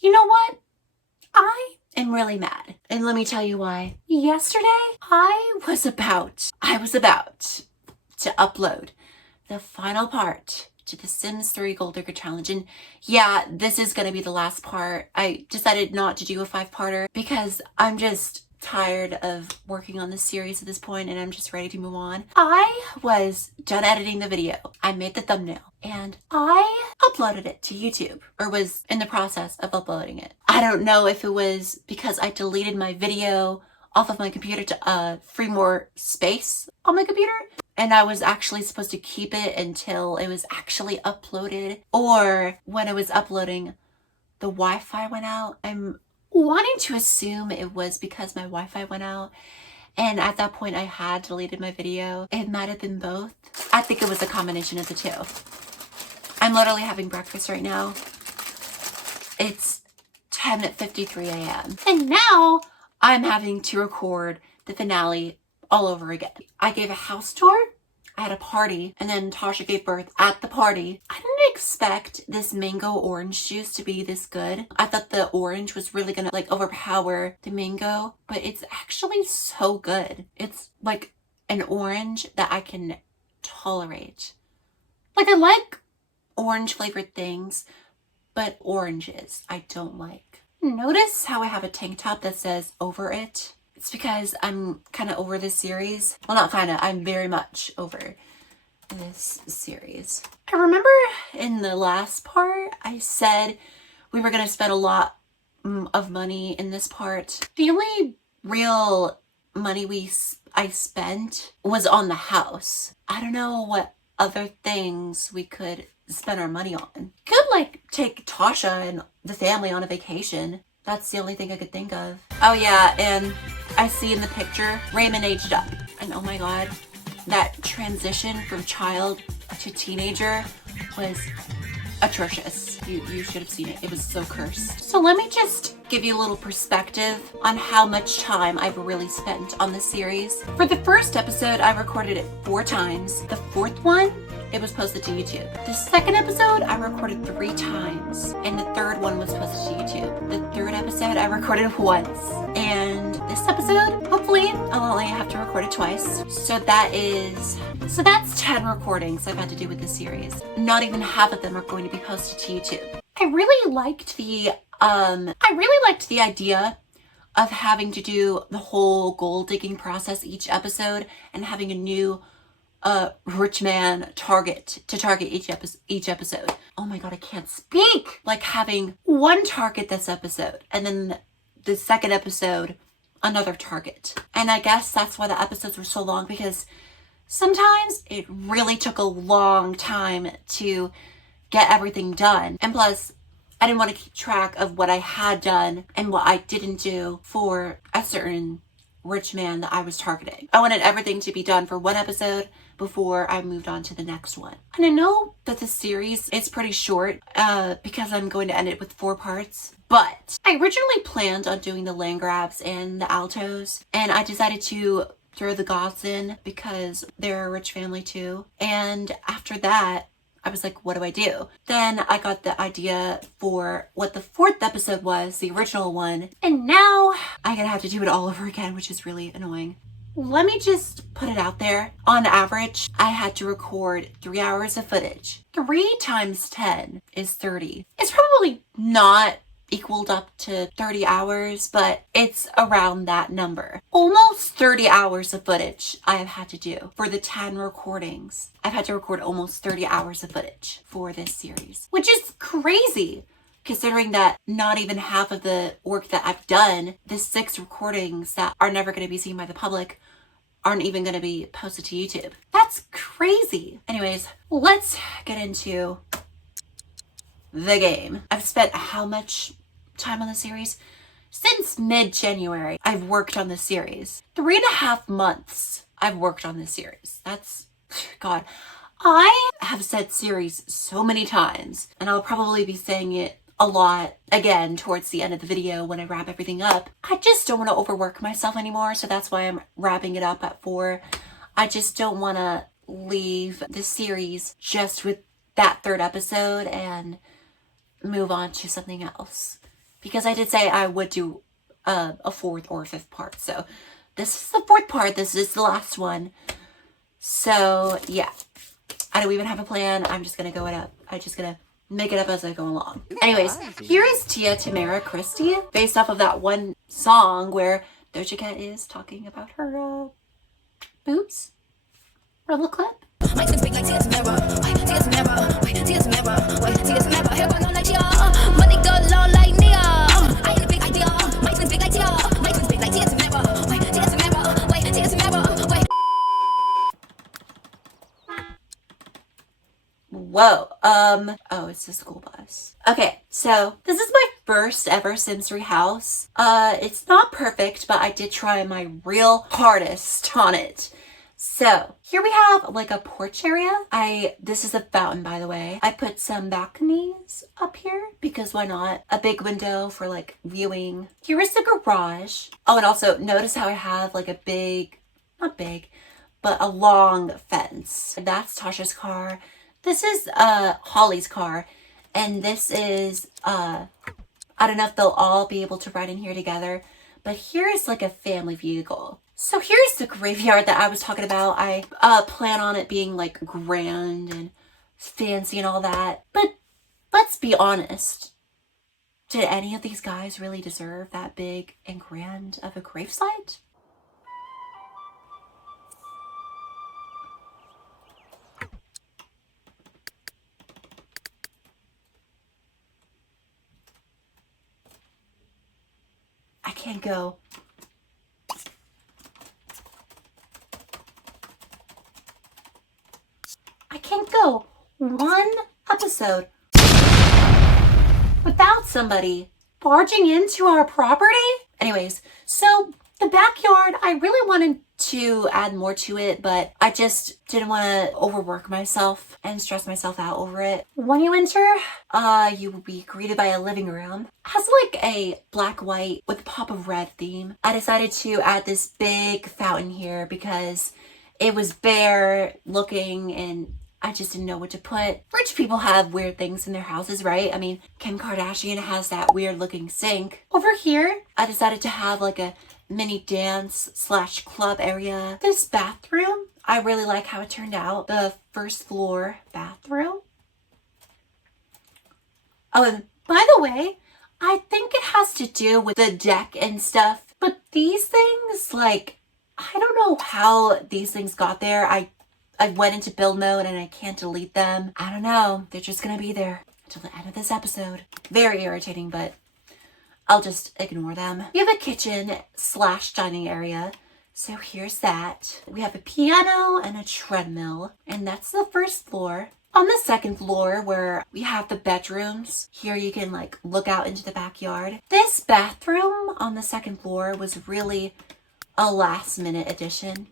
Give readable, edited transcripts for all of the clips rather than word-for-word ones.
You know what? I am really mad. And let me tell you why. Yesterday, I was about to upload the final part to the Sims 3 Gold Digger Challenge. And yeah, this is gonna be the last part. I decided not to do a 5-parter because I'm just tired of working on this series at this point and I'm just ready to move on. I was done editing the video. I made the thumbnail and I uploaded it to YouTube, or was in the process of uploading it. I don't know if it was because I deleted my video off of my computer to free more space on my computer, and I was actually supposed to keep it until it was actually uploaded, or when it was uploading, the Wi-Fi went out. I'm wanting to assume it was because my Wi-Fi went out, and at that point I had deleted my video. It might have been both. I think it was a combination of the two. I'm literally having breakfast right now. It's 10:53 a.m. and now I'm having to record the finale all over again. I gave a house tour, I had a party, and then Tasha gave birth at the party. I didn't expect this mango orange juice to be this good. I thought the orange was really gonna like overpower the mango, but it's actually so good. It's like an orange that I can tolerate. Like, I like orange flavored things, but oranges I don't like. Notice how I have a tank top that says over it? It's because I'm kind of over this series. Well, not kind of, I'm very much over this series. I remember in the last part, I said we were going to spend a lot of money in this part. The only real money I spent was on the house. I don't know what other things we could spend our money on. Could like take Tasha and the family on a vacation. That's the only thing I could think of. Oh yeah, and I see in the picture, Raymond aged up. And oh my god, that transition from child to teenager was atrocious. You should have seen it. It was so cursed. So let me just give you a little perspective on how much time I've really spent on this series. For the first episode, I recorded it 4 times. The 4th one, it was posted to YouTube. The 2nd episode, I recorded 3 times. And the 3rd one was posted to YouTube. The 3rd episode, I recorded once. And this episode, hopefully, I'll only have to record it twice. So that's 10 recordings I've had to do with this series. Not even half of them are going to be posted to YouTube. I really liked the idea of having to do the whole gold digging process each episode and having a new rich man target each episode. Oh my god, I can't speak! Like having one target this episode and then the 2nd episode another target. And I guess that's why the episodes were so long, because sometimes it really took a long time to get everything done. And plus, I didn't want to keep track of what I had done and what I didn't do for a certain rich man that I was targeting. I wanted everything to be done for one episode before I moved on to the next one. And I know that the series is pretty short because I'm going to end it with 4 parts. But I originally planned on doing the land grabs and the altos, and I decided to throw the goths in because they're a rich family too. And after that, I was like, what do I do? Then I got the idea for what the 4th episode was, the original one. And now I'm gonna have to do it all over again, which is really annoying. Let me just put it out there. On average, I had to record 3 hours of footage. 3 times 10 is 30. It's probably not equaled up to 30 hours, but it's around that number. Almost 30 hours of footage I have had to do for the 10 recordings. I've had to record almost 30 hours of footage for this series, which is crazy considering that not even half of the work that I've done, the 6 recordings that are never going to be seen by the public, aren't even going to be posted to YouTube. That's crazy. Anyways, let's get into the game. I've spent how much time on the series? Since mid-January, I've worked on this series. 3.5 months I've worked on this series. That's, God. I have said series so many times, and I'll probably be saying it a lot again towards the end of the video when I wrap everything up. I just don't want to overwork myself anymore, so that's why I'm wrapping it up at 4. I just don't want to leave the series just with that 3rd episode and move on to something else. because I did say I would do a fourth or fifth part. So this is the fourth part. This is the last one. So yeah, I don't even have a plan. I'm just gonna go it up. I'm just gonna make it up as I go along. Anyways, here is Tia Tamara Christie, based off of that one song where Doja Cat is talking about her boobs. Roll the clip. Whoa, oh, it's the school bus. Okay, so this is my first ever Sims 3 house. It's not perfect, but I did try my real hardest on it. So here we have like a porch area. This is a fountain, by the way. I put some balconies up here because why not? A big window for like viewing. Here is the garage. Oh, and also notice how I have like a big, not big, but a long fence. That's Tasha's car. This is Holly's car, and this is I don't know if they'll all be able to ride in here together, but here is like a family vehicle. So here's the graveyard that I was talking about. I plan on it being like grand and fancy and all that, but let's be honest. Did any of these guys really deserve that big and grand of a gravesite? I can't go. I can't go one episode without somebody barging into our property. Anyways, so the backyard, I really wanted to add more to it, but I just didn't want to overwork myself and stress myself out over it. When you enter, you will be greeted by a living room. It has like a black, white with a pop of red theme. I decided to add this big fountain here because it was bare looking and I just didn't know what to put. Rich people have weird things in their houses, right? I mean, Kim Kardashian has that weird looking sink. Over here, I decided to have like a mini dance / club area. This bathroom, I really like how it turned out. The first floor bathroom. Oh, and by the way, I think it has to do with the deck and stuff. But these things, like, I don't know how these things got there. I went into build mode and I can't delete them. I don't know. They're just gonna be there until the end of this episode. Very irritating, but I'll just ignore them. We have a kitchen / dining area. So here's that. We have a piano and a treadmill, and that's the first floor. On the second floor where we have the bedrooms, here you can like look out into the backyard. This bathroom on the second floor was really a last minute addition,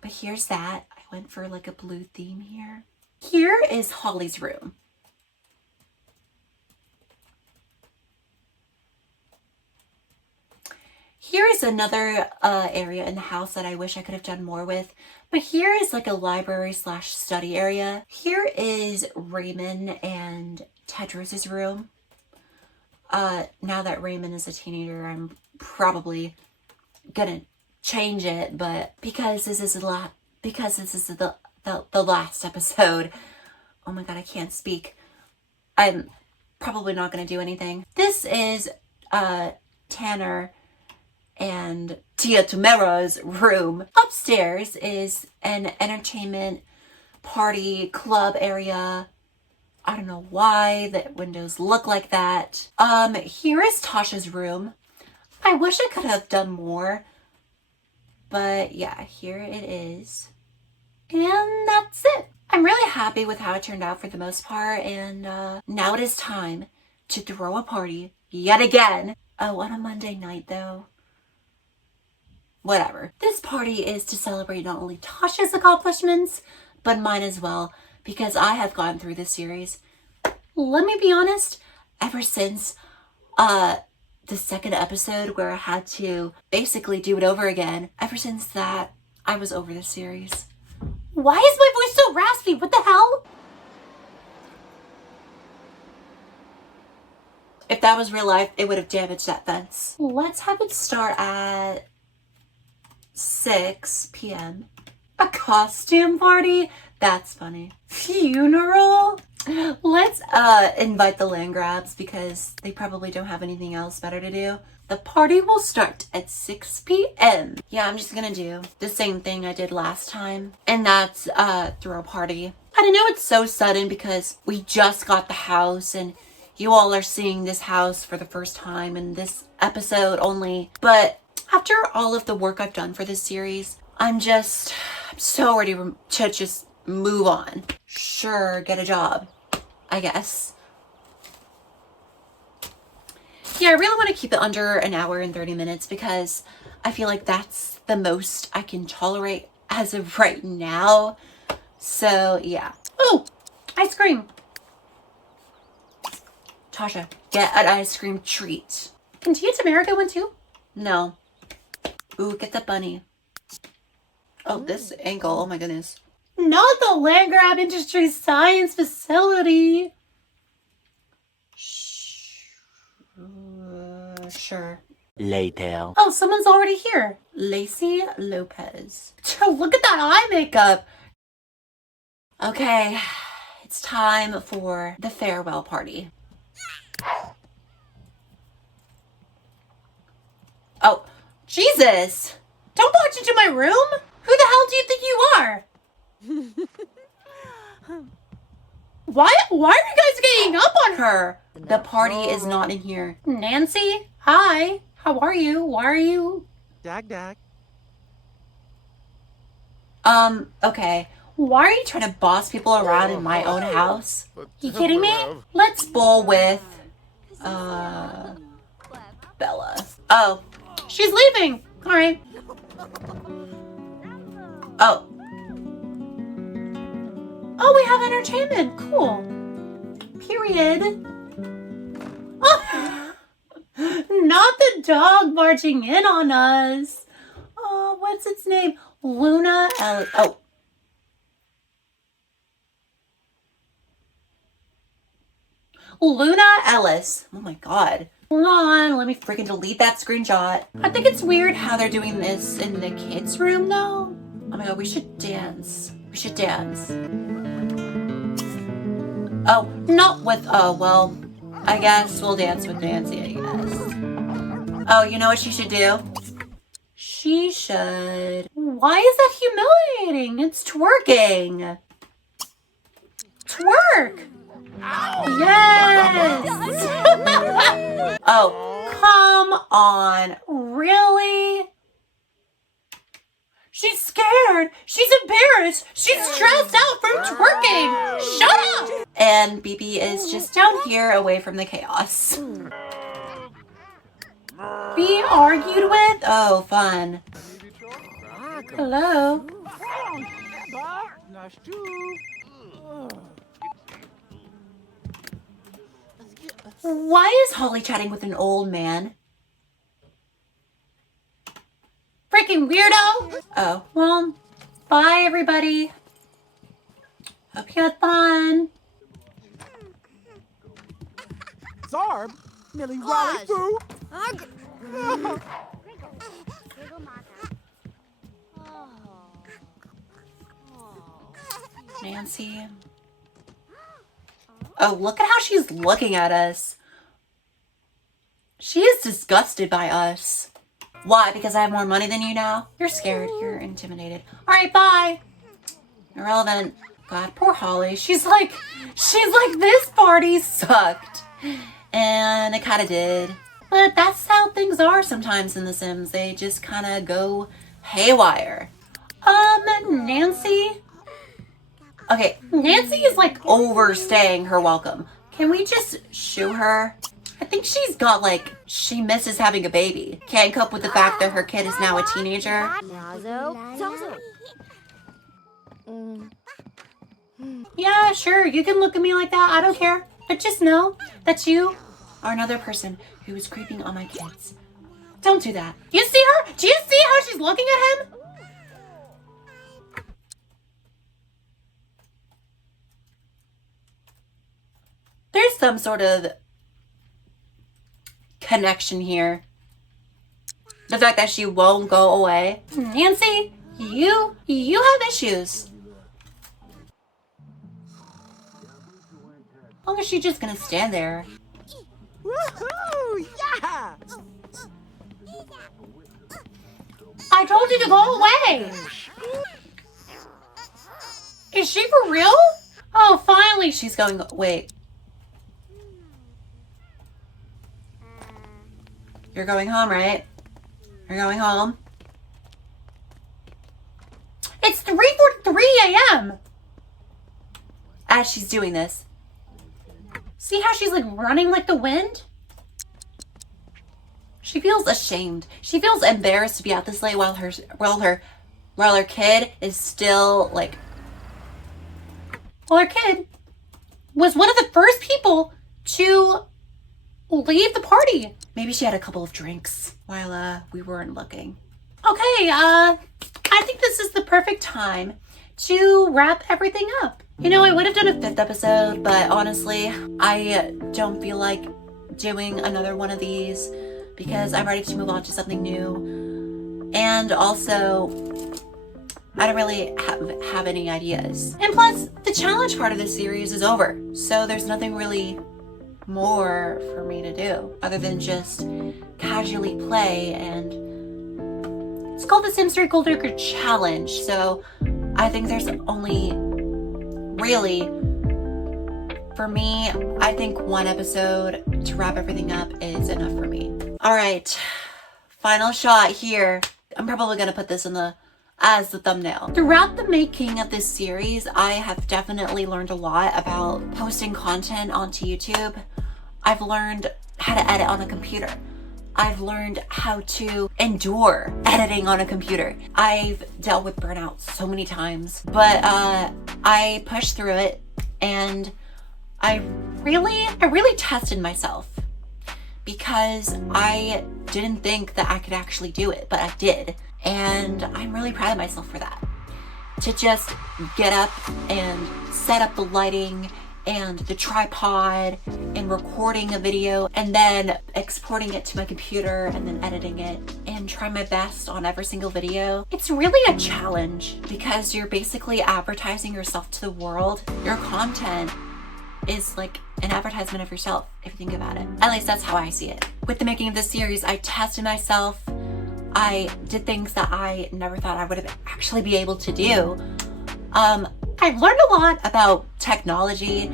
but here's that. I went for like a blue theme here. Here is Holly's room. Here is another area in the house that I wish I could have done more with. But here is like a library / study area. Here is Raymond and Tedros' room. Now that Raymond is a teenager, I'm probably gonna change it, but because this is the last episode, oh my god, I can't speak. I'm probably not gonna do anything. This is Tanner and Tia Tamara's room. Upstairs is an entertainment party club area. I don't know why the windows look like that. Here is Tasha's room. I wish I could have done more, but yeah, here it is. And that's it. I'm really happy with how it turned out for the most part, and now it is time to throw a party yet again. Oh, on a Monday night though. Whatever. This party is to celebrate not only Tasha's accomplishments, but mine as well, because I have gone through this series, let me be honest, ever since the second episode where I had to basically do it over again. Ever since that, I was over this series. Why is my voice so raspy? What the hell? If that was real life, it would have damaged that fence. Let's have it start at 6 p.m. A costume party? That's funny. Funeral? Let's invite the land grabs because they probably don't have anything else better to do. The party will start at 6 p.m. Yeah, I'm just gonna do the same thing I did last time, and that's throw a party. I know it's so sudden because we just got the house and you all are seeing this house for the first time in this episode only, but after all of the work I've done for this series, I'm so ready to just move on. Sure, get a job, I guess. Yeah, I really want to keep it under an hour and 30 minutes because I feel like that's the most I can tolerate as of right now. So, yeah. Oh, ice cream. Tasha, get an ice cream treat. Can Tia Tamara get one too? No. Ooh, get the bunny. Oh, this ankle. Oh my goodness. Not the Land Grab Industry Science Facility. Sure. Later. Oh, someone's already here. Lacey Lopez. Look at that eye makeup. Okay, it's time for the farewell party. Oh, Jesus! Don't barge into my room! Who the hell do you think you are? Why are you guys getting up on her? The party is not in here. Nancy? Hi. How are you? Why are you? Dag. Okay. Why are you trying to boss people around in my own house? You kidding me? Let's bowl with, Bella. Oh, she's leaving. All right. Oh. Oh, we have entertainment. Cool. Period. Oh. Not the dog marching in on us. Oh, what's its name? Luna. Oh. Luna Ellis. Oh my god. Hold on, let me freaking delete that screenshot. I think it's weird how they're doing this in the kids' room though. Oh my god, we should dance. We should dance. Oh, not with, oh, well, I guess we'll dance with Nancy, I guess. Oh, you know what she should do? She should... Why is that humiliating? It's twerking. Twerk! Yes! Oh, come on. Really? She's scared. She's embarrassed. She's stressed out from twerking. Shut up! And BB is just down here away from the chaos. Be argued with? Oh, fun. Hello? Why is Holly chatting with an old man? Freaking weirdo! Oh, well, bye everybody. Hope you had fun. Zarb? Millie Riley Boo? Nancy. Oh, look at how she's looking at us. She is disgusted by us. Why? Because I have more money than you now? You're scared. You're intimidated. All right, bye. Irrelevant. God, poor Holly. She's like, this party sucked. And it kind of did. But that's how things are sometimes in The Sims. They just kind of go haywire. Nancy? Okay, Nancy is like overstaying her welcome. Can we just shoo her? I think she's got she misses having a baby. Can't cope with the fact that her kid is now a teenager. Yeah, sure, you can look at me like that. I don't care. But just know that you are another person who is creeping on my kids. Don't do that. You see her? Do you see how she's looking at him? There's some sort of connection here. The fact that she won't go away. Nancy, you have issues. As long as she's just gonna stand there. Woohoo! Yeah! I told you to go away. Is she for real? Oh, finally she's going. Wait. You're going home, right? You're going home. It's 3:43 a.m. As she's doing this. See how she's like running like the wind? She feels ashamed. She feels embarrassed to be out this late while her kid is still like. Well, her kid was one of the first people to leave the party. Maybe she had a couple of drinks while we weren't looking. Okay, I think this is the perfect time to wrap everything up. You know, I would have done a 5th episode, but honestly, I don't feel like doing another one of these because I'm ready to move on to something new. And also, I don't really have any ideas. And plus, the challenge part of this series is over. So there's nothing really more for me to do other than just casually play. And it's called the Sims 3 Gold Digger Challenge. So I think there's only really, for me, I think one episode to wrap everything up is enough for me. All right, final shot here. I'm probably gonna put this as the thumbnail. Throughout the making of this series, I have definitely learned a lot about posting content onto YouTube. I've learned how to edit on a computer. I've learned how to endure editing on a computer. I've dealt with burnout so many times, but I pushed through it, and I really tested myself because I didn't think that I could actually do it, but I did. And I'm really proud of myself for that. To just get up and set up the lighting and the tripod and recording a video and then exporting it to my computer and then editing it and try my best on every single video. It's really a challenge because you're basically advertising yourself to the world. Your content is like an advertisement of yourself, if you think about it. At least that's how I see it. With the making of this series, I tested myself. I did things that I never thought I would actually be able to do. I've learned a lot about technology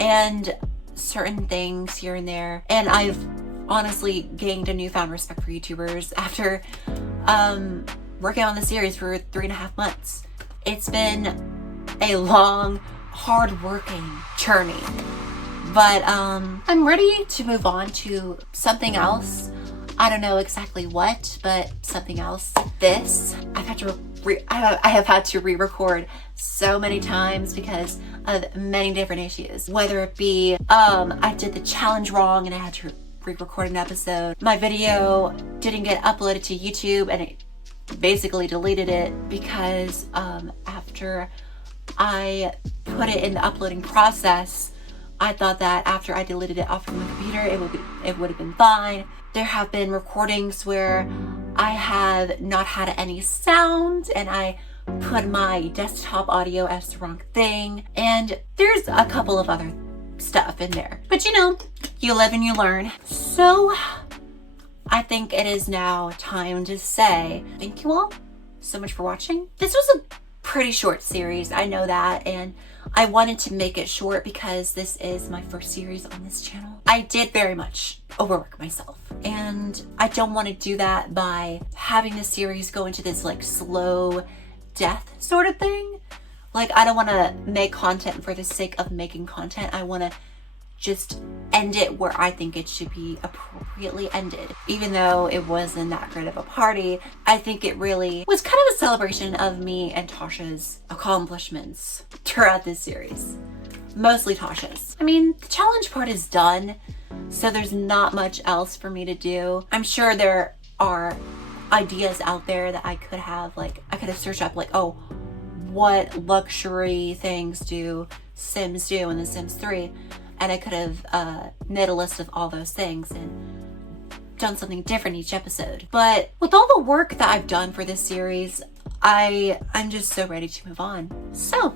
and certain things here and there. And I've honestly gained a newfound respect for YouTubers after working on the series for 3.5 months. It's been a long, hard-working journey. But I'm ready to move on to something else. I don't know exactly what, but something else. This, I have had to re-record so many times because of many different issues. Whether it be, I did the challenge wrong and I had to re-record an episode. My video didn't get uploaded to YouTube and it basically deleted it because after I put it in the uploading process, I thought that after I deleted it off of my computer, it would have been fine. There have been recordings where I have not had any sound and I put my desktop audio as the wrong thing. And there's a couple of other stuff in there. But you know, you live and you learn. So I think it is now time to say thank you all so much for watching. This was a pretty short series, I know that, and I wanted to make it short because this is my first series on this channel. I did very much overwork myself, and I don't want to do that by having the series go into this like slow death sort of thing. Like, I don't want to make content for the sake of making content. I want to just end it where I think it should be appropriately ended. Even though it wasn't that great of a party, I think it really was kind of a celebration of me and Tasha's accomplishments throughout this series. Mostly Tasha's. I mean, the challenge part is done, so there's not much else for me to do. I'm sure there are ideas out there that I could have searched up, like, oh, what luxury things do Sims do in The Sims 3? And I could have made a list of all those things and done something different each episode. But with all the work that I've done for this series, I'm just so ready to move on. So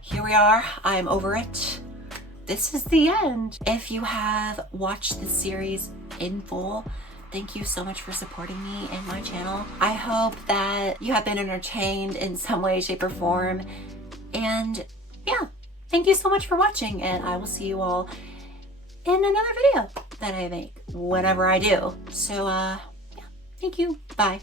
here we are. I'm over it. This is the end. If you have watched this series in full, thank you so much for supporting me and my channel. I hope that you have been entertained in some way, shape, or form. And yeah, thank you so much for watching, and I will see you all in another video that I make whenever I do. So yeah, thank you. Bye.